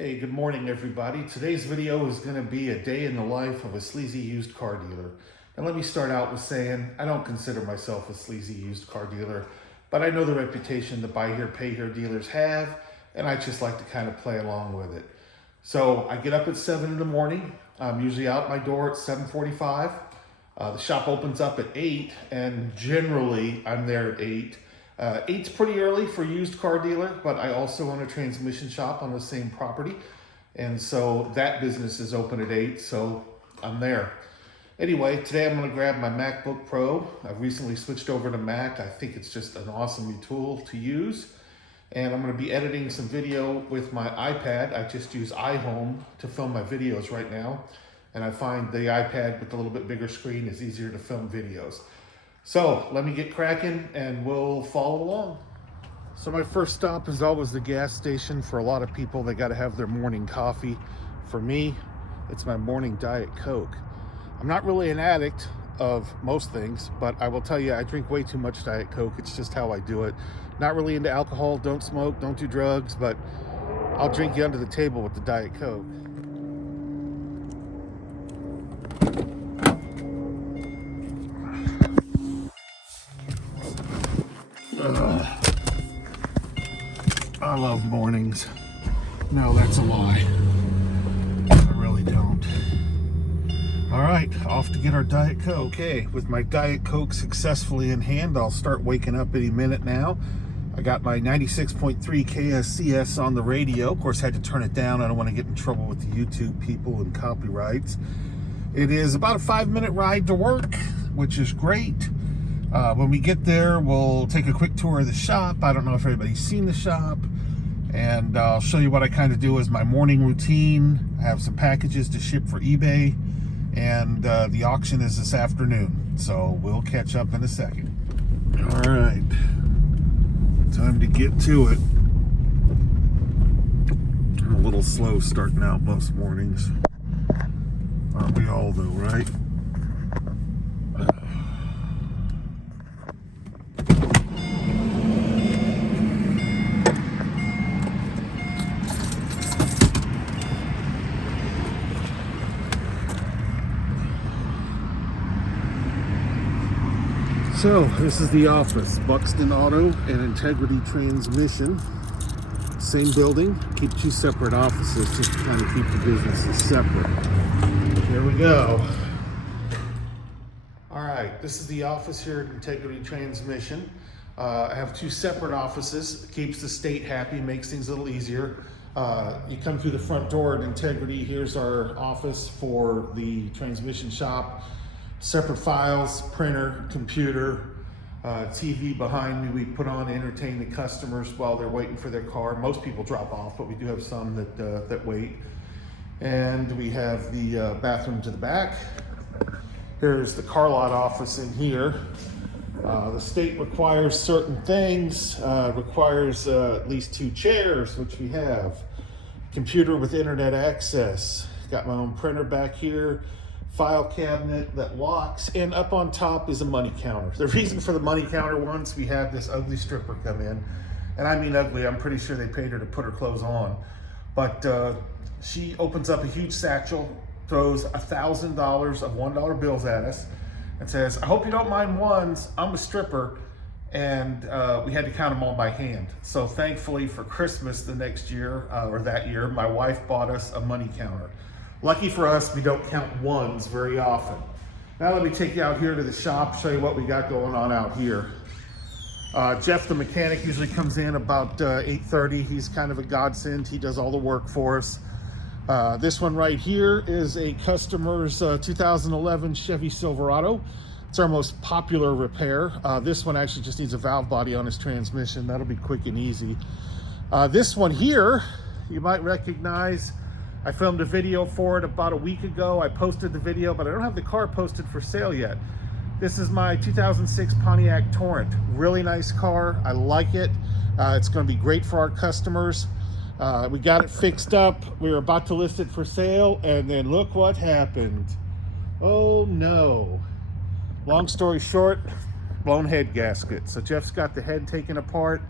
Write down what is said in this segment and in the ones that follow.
Hey, good morning everybody. Today's video is going to be a day in the life of a sleazy used car dealer. And let me start out with saying I don't consider myself a sleazy used car dealer, but I know the reputation the buy here, pay here dealers have, and I just like to kind of play along with it. So I get up at 7 in the morning. I'm usually out my door at 7:45. The shop opens up at 8, and generally I'm there at 8. 8's pretty early for a used car dealer, but I also own a transmission shop on the same property. And so that business is open at 8, so I'm there. Anyway, today I'm going to grab my MacBook Pro. I've recently switched over to Mac. I think it's just an awesome tool to use. And I'm going to be editing some video with my iPad. I just use iHome to film my videos right now. And I find the iPad with a little bit bigger screen is easier to film videos. So let me get cracking and we'll follow along. So my first stop is always the gas station. For a lot of people, they got to have their morning coffee. For me, it's my morning Diet Coke. I'm not really an addict of most things, but I will tell you, I drink way too much Diet Coke. It's just how I do it. Not really into alcohol, don't smoke, don't do drugs, but I'll drink you under the table with the Diet Coke. I love mornings. No, that's a lie. I really don't. All right, off to get our Diet Coke. Okay, with my Diet Coke successfully in hand, I'll start waking up any minute now. I got my 96.3 KSCS on the radio. Of course, I had to turn it down. I don't want to get in trouble with the YouTube people and copyrights. It is about a 5-minute ride to work, which is great. When we get there, we'll take a quick tour of the shop. I don't know if everybody's seen the shop. And I'll show you what I kind of do as my morning routine. I have some packages to ship for eBay. And the auction is this afternoon. So we'll catch up in a second. All right. Time to get to it. I'm a little slow starting out most mornings. Aren't we all though, right? So this is the office, Buxton Auto and Integrity Transmission. Same building, keep two separate offices just to kind of keep the businesses separate. Here we go. All right, this is the office here at Integrity Transmission. I have two separate offices. It keeps the state happy, makes things a little easier. You come through the front door at Integrity. Here's our office for the transmission shop. Separate files, printer, computer, TV behind me we put on to entertain the customers while they're waiting for their car. Most people drop off, but we do have some that wait. And we have the bathroom to the back. Here's the car lot office in here. The state requires certain things, requires at least 2 chairs, which we have. Computer with internet access. Got my own printer back here. File cabinet that locks, and up on top is a money counter. The reason for the money counter, once we had this ugly stripper come in, and I mean ugly, I'm pretty sure they paid her to put her clothes on, but she opens up a huge satchel, throws $1,000 of $1 bills at us, and says, "I hope you don't mind ones, I'm a stripper," and we had to count them all by hand. So thankfully for Christmas the next year, or that year, my wife bought us a money counter. Lucky for us, we don't count ones very often. Now let me take you out here to the shop, show you what we got going on out here. Jeff, the mechanic, usually comes in about 8:30. He's kind of a godsend. He does all the work for us. This one right here is a customer's 2011 Chevy Silverado. It's our most popular repair. This one actually just needs a valve body on his transmission. That'll be quick and easy. This one here, you might recognize. I filmed a video for it about a week ago. I posted the video, but I don't have the car posted for sale yet. This is my 2006 Pontiac Torrent. Really nice car. I like it. It's going to be great for our customers. We got it fixed up. We were about to list it for sale, and then look what happened. Oh no. Long story short, blown head gasket. So Jeff's got the head taken apart.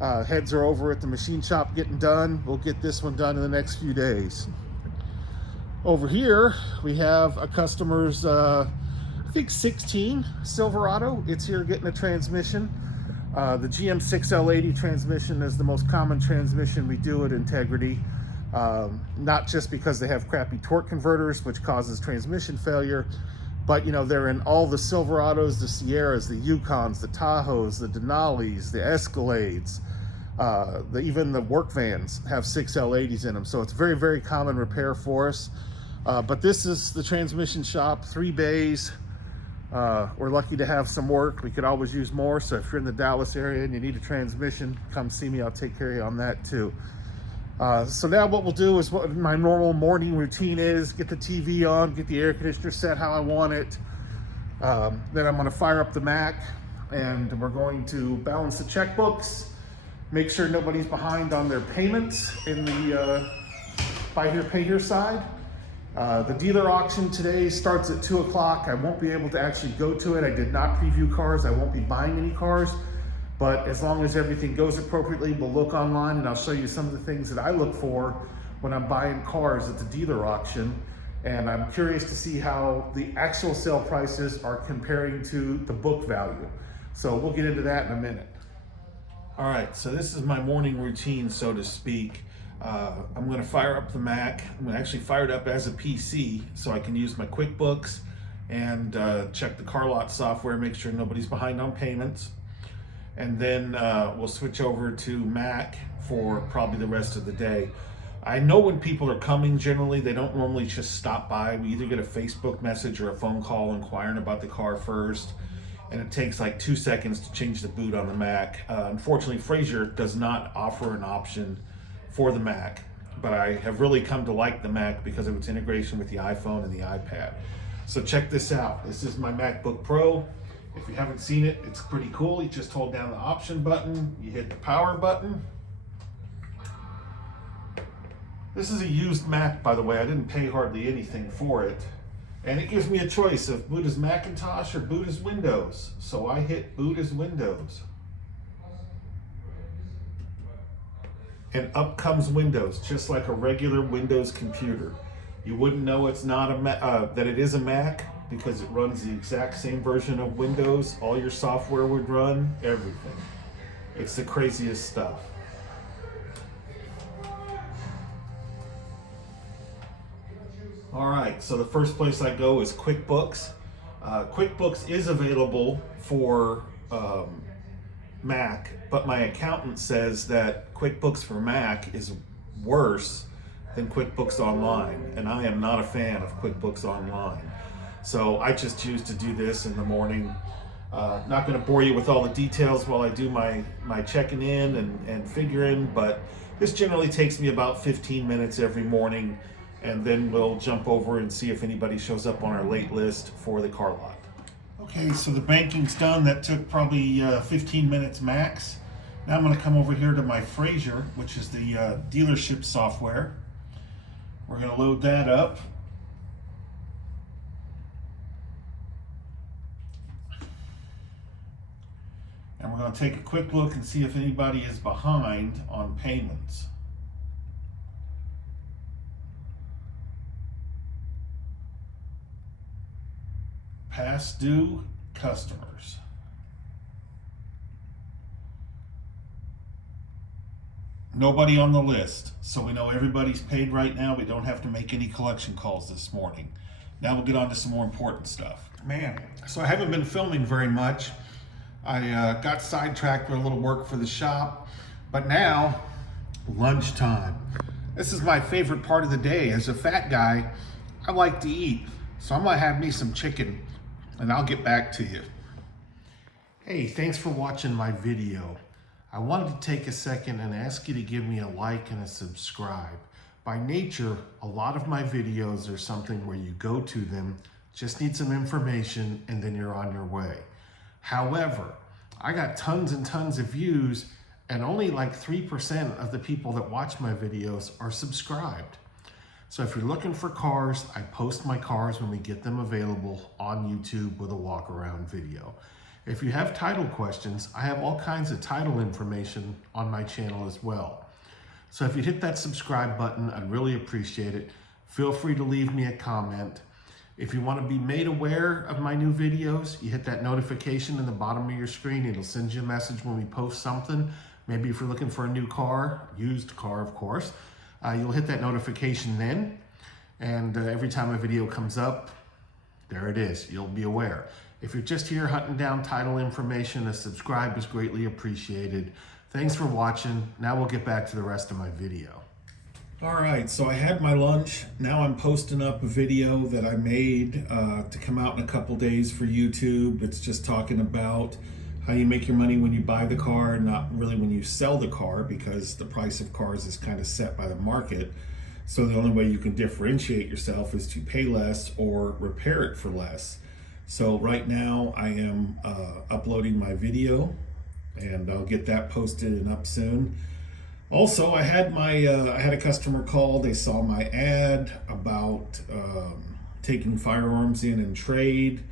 Heads are over at the machine shop getting done. We'll get this one done in the next few days. Over here, we have a customer's, I think 16 Silverado. It's here getting a transmission. The GM 6L80 transmission is the most common transmission we do at Integrity. Not just because they have crappy torque converters, which causes transmission failure, but you know, they're in all the Silverados, the Sierras, the Yukons, the Tahoes, the Denali's, the Escalades, even the work vans have 6L80s in them. So it's very, very common repair for us. But this is the transmission shop, 3 bays. We're lucky to have some work. We could always use more. So if you're in the Dallas area and you need a transmission, come see me. I'll take care of you on that too. So now what we'll do is what my normal morning routine is: get the TV on, get the air conditioner set how I want it. Then I'm going to fire up the Mac, and we're going to balance the checkbooks, make sure nobody's behind on their payments in the buy here, pay here side. The dealer auction today starts at 2 o'clock. I won't be able to actually go to it. I did not preview cars. I won't be buying any cars. But as long as everything goes appropriately, we'll look online and I'll show you some of the things that I look for when I'm buying cars at the dealer auction. And I'm curious to see how the actual sale prices are comparing to the book value. So we'll get into that in a minute. All right, so this is my morning routine, so to speak. I'm gonna fire up the Mac. I'm gonna actually fire it up as a PC so I can use my QuickBooks and check the car lot software, make sure nobody's behind on payments. And then we'll switch over to Mac for probably the rest of the day. I know when people are coming, generally, they don't normally just stop by. We either get a Facebook message or a phone call inquiring about the car first, and it takes like 2 seconds to change the boot on the Mac. Unfortunately, Frazier does not offer an option for the Mac, but I have really come to like the Mac because of its integration with the iPhone and the iPad. So check this out. This is my MacBook Pro. If you haven't seen it, it's pretty cool. You just hold down the option button, you hit the power button. This is a used Mac, by the way. I didn't pay hardly anything for it. And it gives me a choice of boot as Macintosh or boot as Windows. So I hit boot as Windows. And up comes Windows, just like a regular Windows computer. You wouldn't know it's not a that it is a Mac, because it runs the exact same version of Windows. All your software would run, everything. It's the craziest stuff. All right, so the first place I go is QuickBooks. QuickBooks is available for Mac, but my accountant says that QuickBooks for Mac is worse than QuickBooks Online, and I am not a fan of QuickBooks Online. So I just choose to do this in the morning. Not going to bore you with all the details while I do my checking in and figuring, but this generally takes me about 15 minutes every morning, and then we'll jump over and see if anybody shows up on our late list for the car lot. Okay, so the banking's done. That took probably 15 minutes max. Now I'm going to come over here to my Frazier, which is the dealership software. We're going to load that up. And we're going to take a quick look and see if anybody is behind on payments. Past due customers. Nobody on the list, so we know everybody's paid right now. We don't have to make any collection calls this morning. Now we'll get on to some more important stuff. Man, so I haven't been filming very much. I got sidetracked with a little work for the shop, but now, lunchtime. This is my favorite part of the day. As a fat guy, I like to eat, so I'm gonna have me some chicken, and I'll get back to you. Hey, thanks for watching my video. I wanted to take a second and ask you to give me a like and a subscribe. By nature, a lot of my videos are something where you go to them, just need some information, and then you're on your way. However, I got tons and tons of views, and only like 3% of the people that watch my videos are subscribed. So if you're looking for cars, I post my cars when we get them available on YouTube with a walk around video. If you have title questions, I have all kinds of title information on my channel as well. So if you hit that subscribe button, I'd really appreciate it. Feel free to leave me a comment. If you want to be made aware of my new videos, you hit that notification in the bottom of your screen. It'll send you a message when we post something. Maybe if you're looking for a new car, used car of course, you'll hit that notification then. And every time a video comes up, there it is, you'll be aware. If you're just here hunting down title information, a subscribe is greatly appreciated. Thanks for watching. Now we'll get back to the rest of my video. All right, so I had my lunch. Now I'm posting up a video that I made to come out in a couple days for YouTube. It's just talking about how you make your money when you buy the car, not really when you sell the car, because the price of cars is kind of set by the market. So the only way you can differentiate yourself is to pay less or repair it for less. So right now I am uploading my video, and I'll get that posted and up soon. Also, I had a customer call. They saw my ad about taking firearms in trade.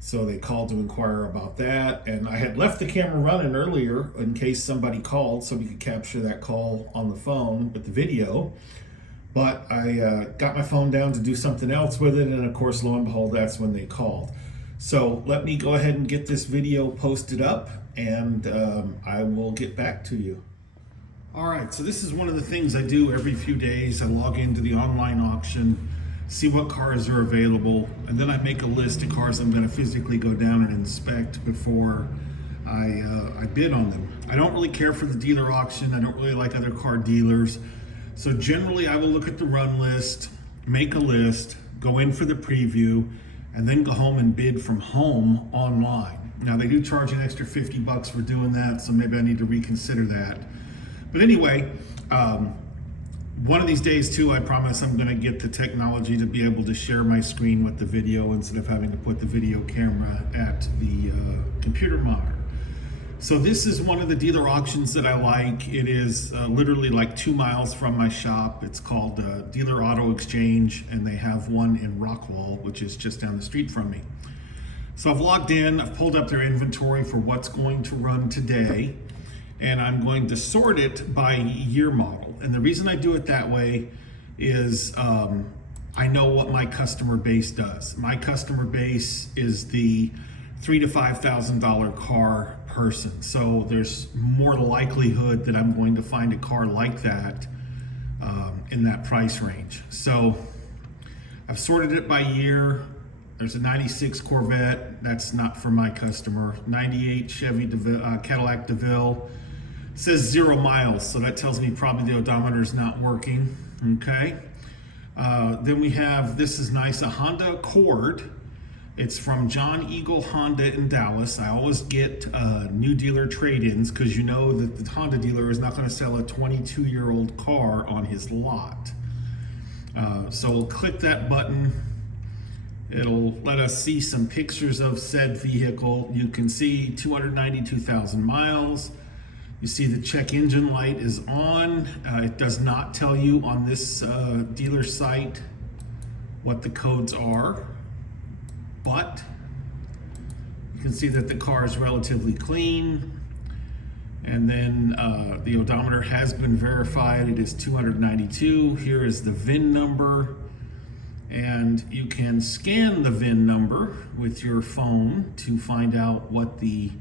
So they called to inquire about that. And I had left the camera running earlier in case somebody called so we could capture that call on the phone with the video. But I got my phone down to do something else with it. And of course, lo and behold, that's when they called. So let me go ahead and get this video posted up, and I will get back to you. All right, so this is one of the things I do every few days. I log into the online auction, see what cars are available, and then I make a list of cars I'm gonna physically go down and inspect before I bid on them. I don't really care for the dealer auction. I don't really like other car dealers. So generally I will look at the run list, make a list, go in for the preview, and then go home and bid from home online. Now they do charge an extra 50 bucks for doing that, so maybe I need to reconsider that. But anyway, one of these days too, I promise I'm gonna get the technology to be able to share my screen with the video instead of having to put the video camera at the computer monitor. So this is one of the dealer auctions that I like. It is literally like 2 miles from my shop. It's called Dealer Auto Exchange, and they have one in Rockwall, which is just down the street from me. So I've logged in, I've pulled up their inventory for what's going to run today, and I'm going to sort it by year model. And the reason I do it that way is I know what my customer base does. My customer base is the $3,000 to $5,000 car person. So there's more likelihood that I'm going to find a car like that in that price range. So I've sorted it by year. There's a 96 Corvette, that's not for my customer. 98 Chevy Cadillac DeVille. It says 0 miles, so that tells me probably the odometer is not working, okay? Then we have, this is nice, a Honda Accord. It's from John Eagle Honda in Dallas. I always get new dealer trade-ins because you know that the Honda dealer is not going to sell a 22-year-old car on his lot. So we'll click that button. It'll let us see some pictures of said vehicle. You can see 292,000 miles. You see the check engine light is on. It does not tell you on this dealer site what the codes are, but you can see that the car is relatively clean. And then the odometer has been verified. It is 292. Here is the VIN number. And you can scan the VIN number with your phone to find out what the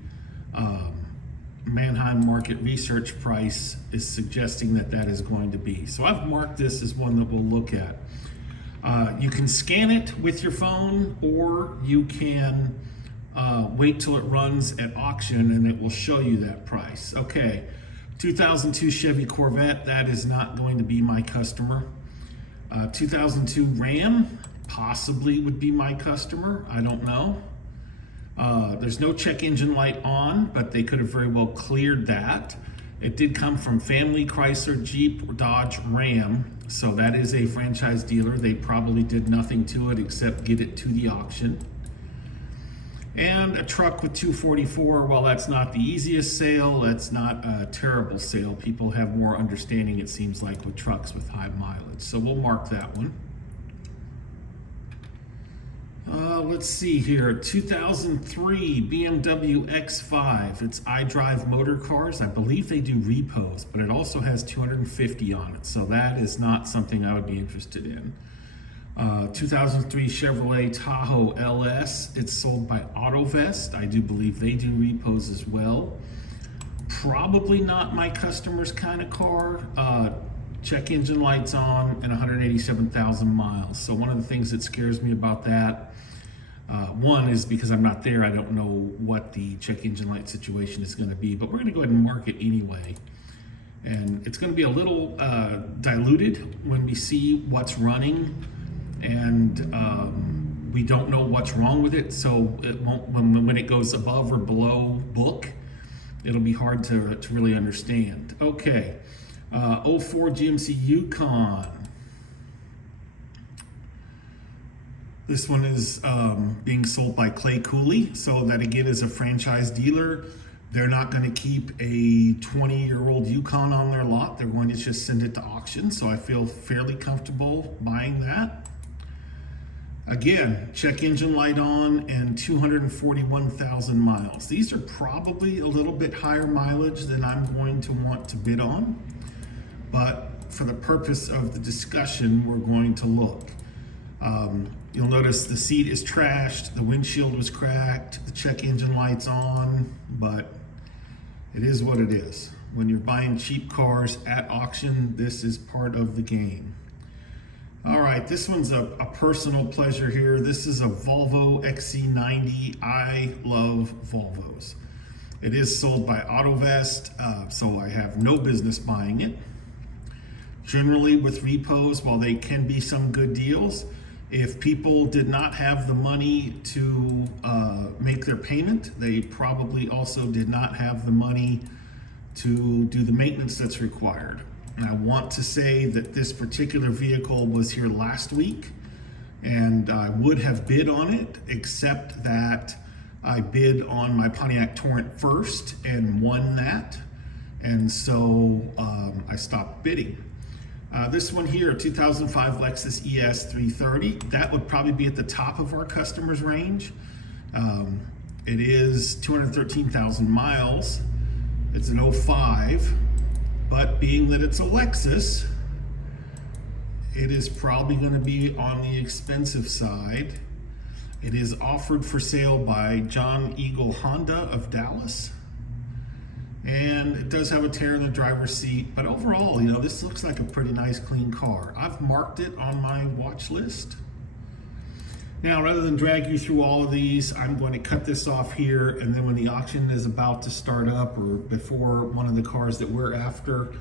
Manheim market research price is suggesting that that is going to be. So I've marked this as one that we'll look at. You can scan it with your phone, or you can wait till it runs at auction and it will show you that price. Okay, 2002 Chevy Corvette, that is not going to be my customer. 2002 Ram possibly would be my customer, I don't know. There's no check engine light on, but they could have very well cleared that. It did come from Family Chrysler Jeep Dodge Ram, so that is a franchise dealer. They probably did nothing to it except get it to the auction. And a truck with 244, well, that's not the easiest sale. That's not a terrible sale. People have more understanding, it seems like, with trucks with high mileage. So we'll mark that one. Let's see here, 2003 BMW X5. It's iDrive Motor Cars. I believe they do repos, but it also has 250 on it, so that is not something I would be interested in. 2003 Chevrolet Tahoe LS. It's sold by AutoVest. I do believe they do repos as well. Probably not my customer's kind of car. Check engine lights on and 187,000 miles. So one of the things that scares me about that, one is because I'm not there, I don't know what the check engine light situation is going to be, but we're going to go ahead and mark it anyway. And it's going to be a little diluted when we see what's running, and we don't know what's wrong with it, so it won't, when it goes above or below book, it'll be hard to really understand. Okay, 04 GMC Yukon. This one is being sold by Clay Cooley, so that again is a franchise dealer. They're not going to keep a 20-year-old Yukon on their lot. They're going to just send it to auction, so I feel fairly comfortable buying that. Again, check engine light on and 241,000 miles. These are probably a little bit higher mileage than I'm going to want to bid on, but for the purpose of the discussion, we're going to look. You'll notice the seat is trashed, the windshield was cracked, the check engine light's on, but it is what it is. When you're buying cheap cars at auction, this is part of the game. All right, this one's a personal pleasure here. This is a Volvo XC90. I love Volvos. It is sold by AutoVest, so I have no business buying it. Generally with repos, while they can be some good deals, if people did not have the money to make their payment, they probably also did not have the money to do the maintenance that's required. And I want to say that this particular vehicle was here last week, and I would have bid on it, except that I bid on my Pontiac Torrent first and won that, and so I stopped bidding. This one here, a 2005 Lexus ES 330, that would probably be at the top of our customer's range. It is 213,000 miles. It's an 05, but being that it's a Lexus, it is probably going to be on the expensive side. It is offered for sale by John Eagle Honda of Dallas. And it does have a tear in the driver's seat, but overall, you know, this looks like a pretty nice, clean car. I've marked it on my watch list. Now, rather than drag you through all of these, I'm going to cut this off here, and then when the auction is about to start up, or before one of the cars that we're after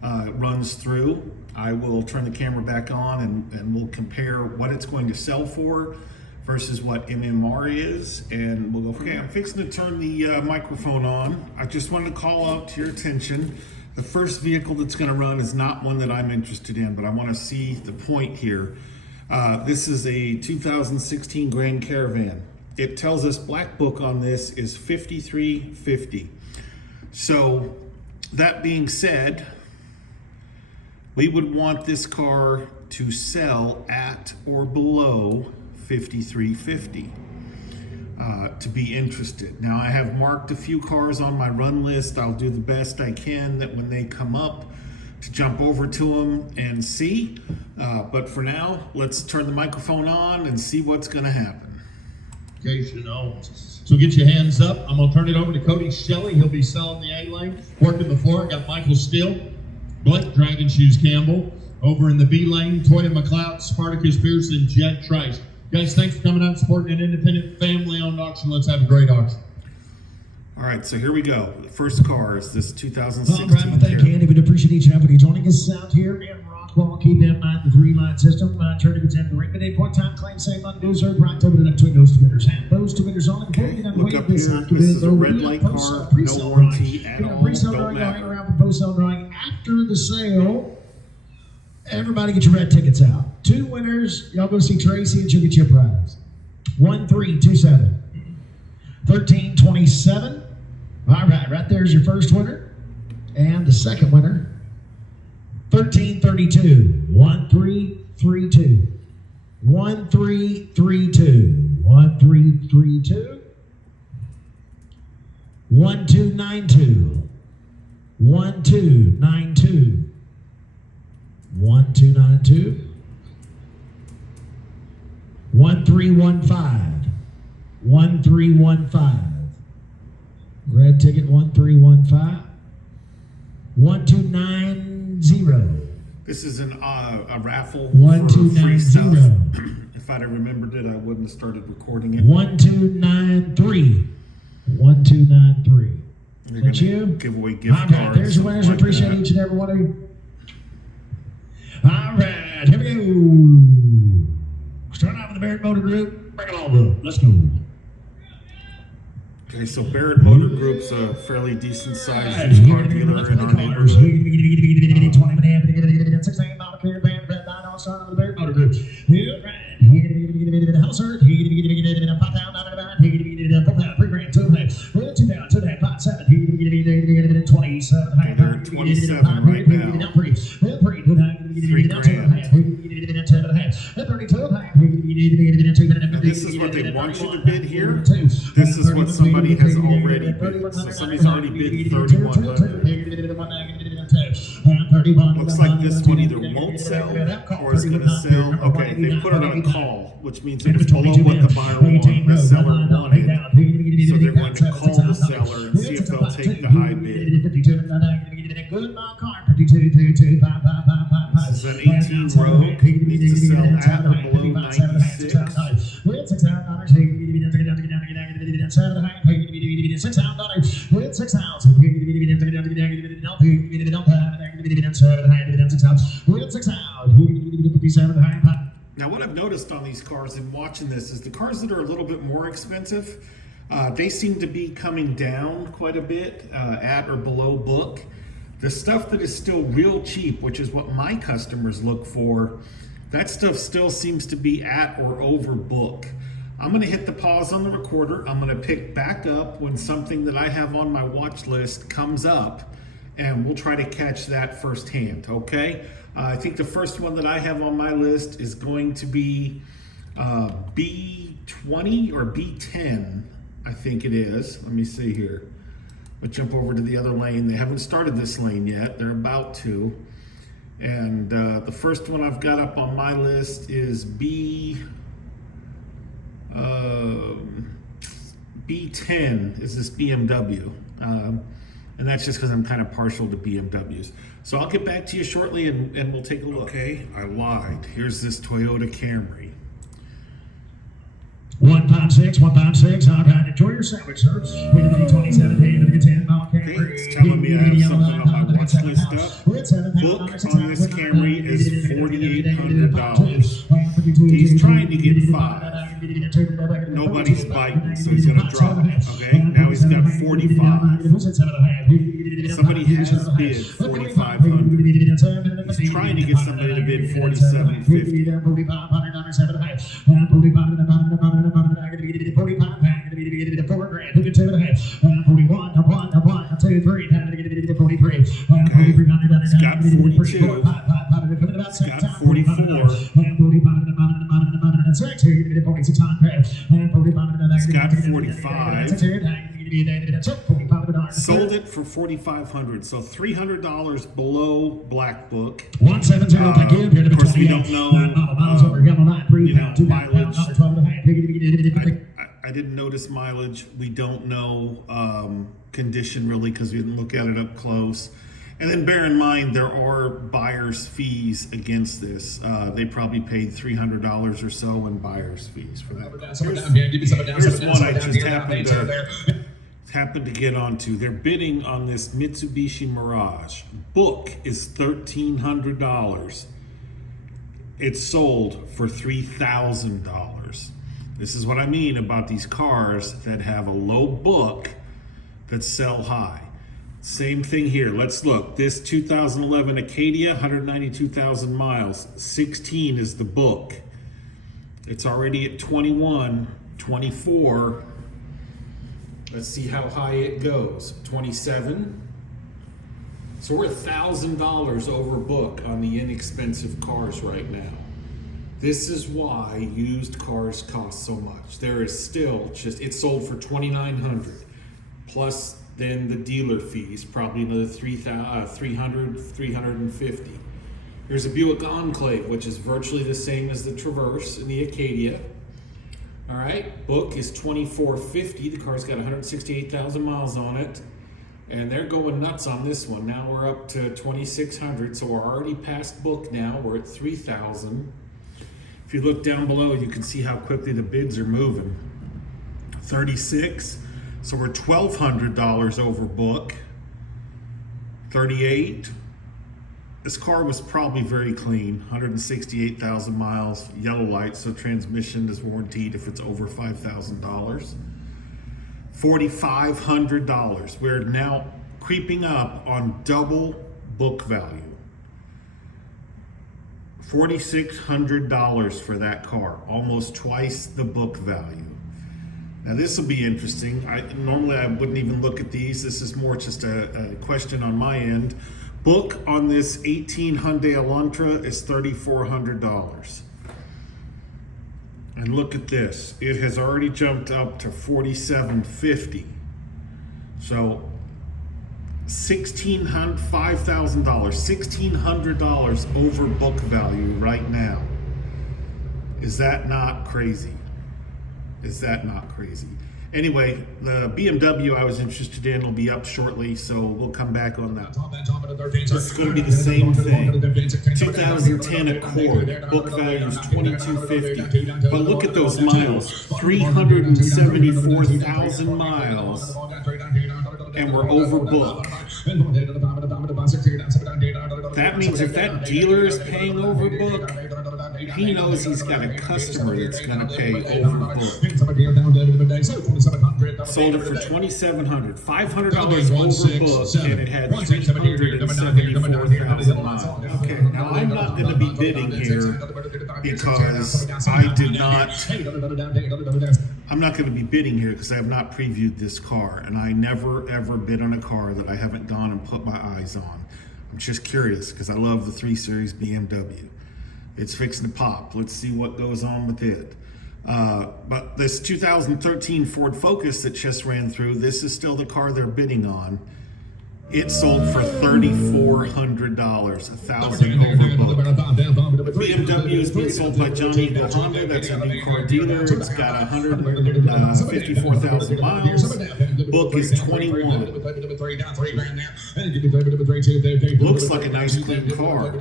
runs through, I will turn the camera back on and we'll compare what it's going to sell for versus what MMR is, and we'll go from there. Okay, I'm fixing to turn the microphone on. I just wanted to call out to your attention, the first vehicle that's gonna run is not one that I'm interested in, but I wanna see the point here. This is a 2016 Grand Caravan. It tells us Black Book on this is 5350. So that being said, we would want this car to sell at or below 5350 to be interested. Now I have marked a few cars on my run list. I'll do the best I can that when they come up to jump over to them and see. But for now, let's turn the microphone on and see what's gonna happen. Okay, you know. So get your hands up. I'm gonna turn it over to Cody Shelley. He'll be selling the A lane. Working the floor, got Michael Still, Blake Dragon Shoes Campbell. Over in the B lane, Toyota McLeod, Spartacus Pierce, and Jed Trice. Guys, thanks for coming out and supporting an independent family-owned auction. Let's have a great auction. All right, so here we go. The first car is this 2016. All right, well, thank you, Andy. We'd appreciate each and everybody joining us out here in Rockwall. Keep in mind the three-line system. Tournaments in the ring today. Point time, claim, same undues, heard, right over the between those two winners. And those two winners only. Okay, look up here. This is a red light car, no warranty at all. Pre-sale drawing, hang around for post-sale drawing after the sale. Everybody get your red tickets out. Two winners. Y'all go see Tracy and she'll get you a prize. 1327. 1327. All right there's your first winner. And the second winner, 1332. 1332. 1332. 1232. 1292. 1292. 1292. 1315. 1315. Red ticket 1315. 1290. This is a raffle for 1290. free stuff. If I'd have remembered it, I wouldn't have started recording it. 1293. 1293. You're That's gonna you? give away gift All right, cards. there's your winners. We like appreciate that. each and every one of you. All right, here we go. Starting off with the Barrett Motor Group. Bring it all up. Let's go. Okay, so Barrett Motor Group's a fairly decent sized used car dealer in our neighborhood. They're 27 right now. Now, this is what they want you to bid here. This is what somebody has already bid. So somebody's already bid 3,100. Looks like this one either won't sell or is going to sell. Okay, they put it on a call, which means it was below what the buyer wanted, the seller wanted. So they're going to call the seller and see if they'll take the high bid. This is an 18 Rogue. Needs to sell at or below 96. Now, what I've noticed on these cars and watching this is the cars that are a little bit more expensive, they seem to be coming down quite a bit at or below book. The stuff that is still real cheap, which is what my customers look for, that stuff still seems to be at or over book. I'm going to hit the pause on the recorder. I'm going to pick back up when something that I have on my watch list comes up, and we'll try to catch that firsthand, okay? I think the first one that I have on my list is going to be B20 or B10, I think it is. Let me see here. We'll jump over to the other lane. They haven't started this lane yet. They're about to. And the first one I've got up on my list is B10 is this BMW. And that's just because I'm kind of partial to BMWs. So I'll get back to you shortly and we'll take a look. Okay, I lied. Here's this Toyota Camry. 156, 156. All right, enjoy your sandwich, sir. 27, 10 mile Camry. Okay, it's telling me I have something on my watch list up. Book on this Camry is $4,800. He's trying to get 5. Nobody's biting, so he's gonna drop it. Okay, now he's got 45. Somebody has bid 4,500. He's trying to get somebody to bid 4,750. It's got 42. It's got 44. It's got 45. Sold it for $4,500, so $300 below Black Book. 170, thank you. Of course, we don't know, mileage. I didn't notice mileage. We don't know condition really because we didn't look at it up close. And then bear in mind, there are buyer's fees against this. They probably paid $300 or so in buyer's fees for that. Here's one I just happened to get onto. They're bidding on this Mitsubishi Mirage. Book is $1,300. It's sold for $3,000. This is what I mean about these cars that have a low book that sell high. Same thing here. Let's look. This 2011 Acadia, 192,000 miles. 16 is the book. It's already at 21, 24. Let's see how high it goes. 27. So we're $1,000 over book on the inexpensive cars right now. This is why used cars cost so much. There is still just, it's sold for $2,900 plus then the dealer fees, probably another $300, $350. Here's a Buick Enclave, which is virtually the same as the Traverse and the Acadia. All right, book is $2,450. The car's got 168,000 miles on it, and they're going nuts on this one. Now we're up to $2,600, so we're already past book now. We're at $3,000. If you look down below, you can see how quickly the bids are moving. 36, so we're $1,200 over book. 38. This car was probably very clean, 168,000 miles, yellow lights, so transmission is warranted if it's over $5,000. $4,500. We're now creeping up on double book value. $4,600 for that car, almost twice the book value. Now this will be interesting. Normally I wouldn't even look at these. This is more just a question on my end. Book on this 18 Hyundai Elantra is $3,400. And look at this. It has already jumped up to $4,750. So $5,000, $1,600 over book value right now. Is that not crazy? Is that not crazy? Anyway, the BMW I was interested in will be up shortly, so we'll come back on that. This is going to be the same thing. 2010 Accord, book value is $2,250. But look at those miles, 374,000 miles, and we're overbooked. That means if that dealer is paying overbook, he knows he's got a customer that's going to pay overbook. Sold it for $2,700, $500 overbook, and it had 374,000 miles. Okay, now I'm not going to be bidding here because I'm not going to be bidding here because I have not previewed this car, and I never ever bid on a car that I haven't gone and put my eyes on. I'm just curious because I love the 3 Series BMW. It's fixing to pop. Let's see what goes on with it. But this 2013 Ford Focus that just ran through, this is still the car they're bidding on. It sold for $3,400, $1,000 overbooked. BMW is being sold by Johnny Eagle Honda. That's a new car dealer. It's got 154,000 miles. Book is 21. Looks like a nice clean car,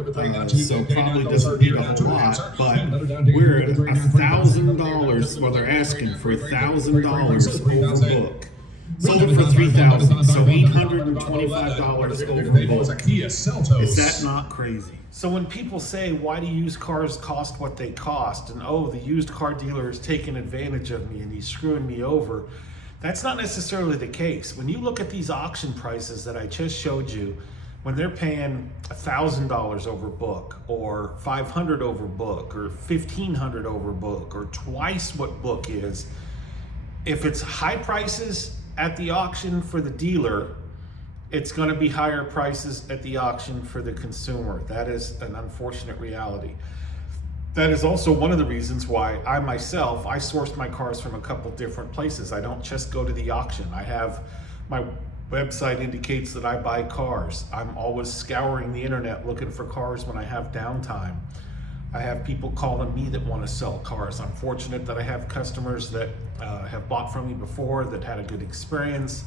so probably doesn't need a whole lot. But we're at $1,000. Well, they're asking for $1,000 overbook. Sold it for $3,000, so $825 overbook. Is that not crazy? So when people say, why do used cars cost what they cost? And oh, the used car dealer is taking advantage of me and he's screwing me over. That's not necessarily the case. When you look at these auction prices that I just showed you, when they're paying $1,000 over book, or $500 over book, or $1,500 over book, or twice what book is, if it's high prices at the auction for the dealer, it's going to be higher prices at the auction for the consumer. That is an unfortunate reality. That is also one of the reasons why I source my cars from a couple different places. I don't just go to the auction. My website indicates that I buy cars. I'm always scouring the internet looking for cars when I have downtime. I have people calling me that want to sell cars. I'm fortunate that I have customers that have bought from me before that had a good experience,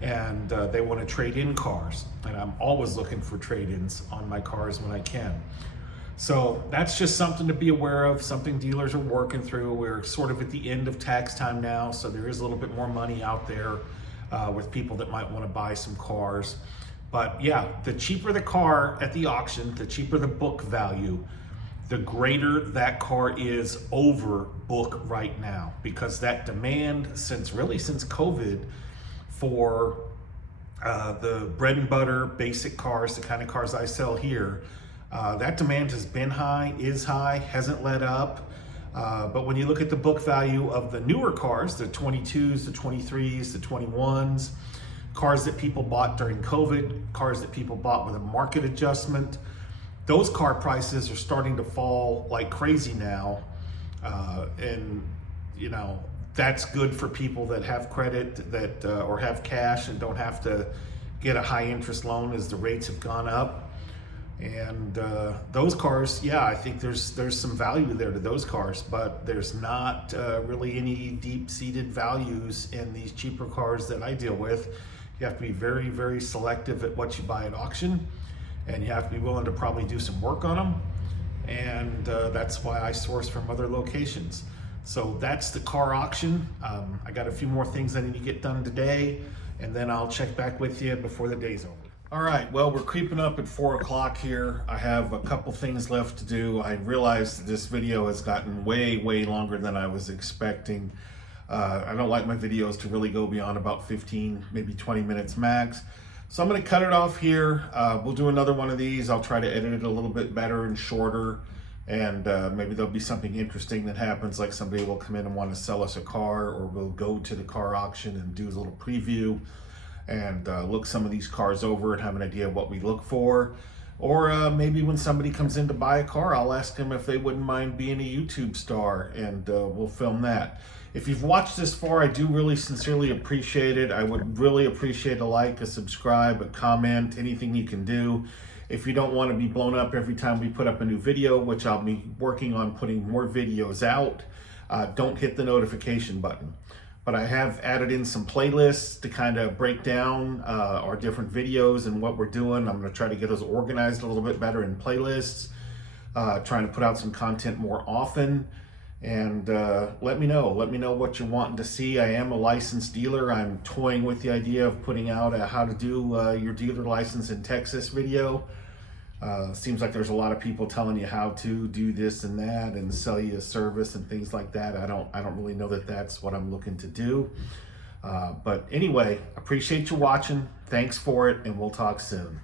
and they want to trade in cars. And I'm always looking for trade-ins on my cars when I can. So that's just something to be aware of, something dealers are working through. We're sort of at the end of tax time now, so there is a little bit more money out there with people that might want to buy some cars. But yeah, the cheaper the car at the auction, the cheaper the book value, the greater that car is over book right now, because that demand since COVID for the bread and butter basic cars, the kind of cars I sell here, that demand has been high, is high, hasn't let up. But when you look at the book value of the newer cars, the 22s, the 23s, the 21s, cars that people bought during COVID, cars that people bought with a market adjustment, those car prices are starting to fall like crazy now. And you know, that's good for people that have credit that or have cash and don't have to get a high interest loan as the rates have gone up. And those cars, yeah, I think there's some value there to those cars, but there's not really any deep-seated values in these cheaper cars that I deal with. You have to be very, very selective at what you buy at auction, and you have to be willing to probably do some work on them. And that's why I source from other locations. So that's the car auction. I got a few more things I need to get done today, and then I'll check back with you before the day's over. All right, well, we're creeping up at 4 o'clock here. I have a couple things left to do. I realized that this video has gotten way, way longer than I was expecting. I don't like my videos to really go beyond about 15, maybe 20 minutes max. So I'm gonna cut it off here. We'll do another one of these. I'll try to edit it a little bit better and shorter. And maybe there'll be something interesting that happens, like somebody will come in and want to sell us a car, or we'll go to the car auction and do a little preview and look some of these cars over and have an idea of what we look for. Or maybe when somebody comes in to buy a car, I'll ask them if they wouldn't mind being a YouTube star, and we'll film that. If you've watched this far, I do really sincerely appreciate it. I would really appreciate a like, a subscribe, a comment, anything you can do. If you don't want to be blown up every time we put up a new video, which I'll be working on putting more videos out, don't hit the notification button. But I have added in some playlists to kind of break down our different videos and what we're doing. I'm going to try to get those organized a little bit better in playlists, trying to put out some content more often. And let me know what you're wanting to see. I am a licensed dealer. I'm toying with the idea of putting out a how to do your dealer license in Texas video. Seems like there's a lot of people telling you how to do this and that and sell you a service and things like that. I don't really know that that's what I'm looking to do. But anyway, appreciate you watching. Thanks for it, and we'll talk soon.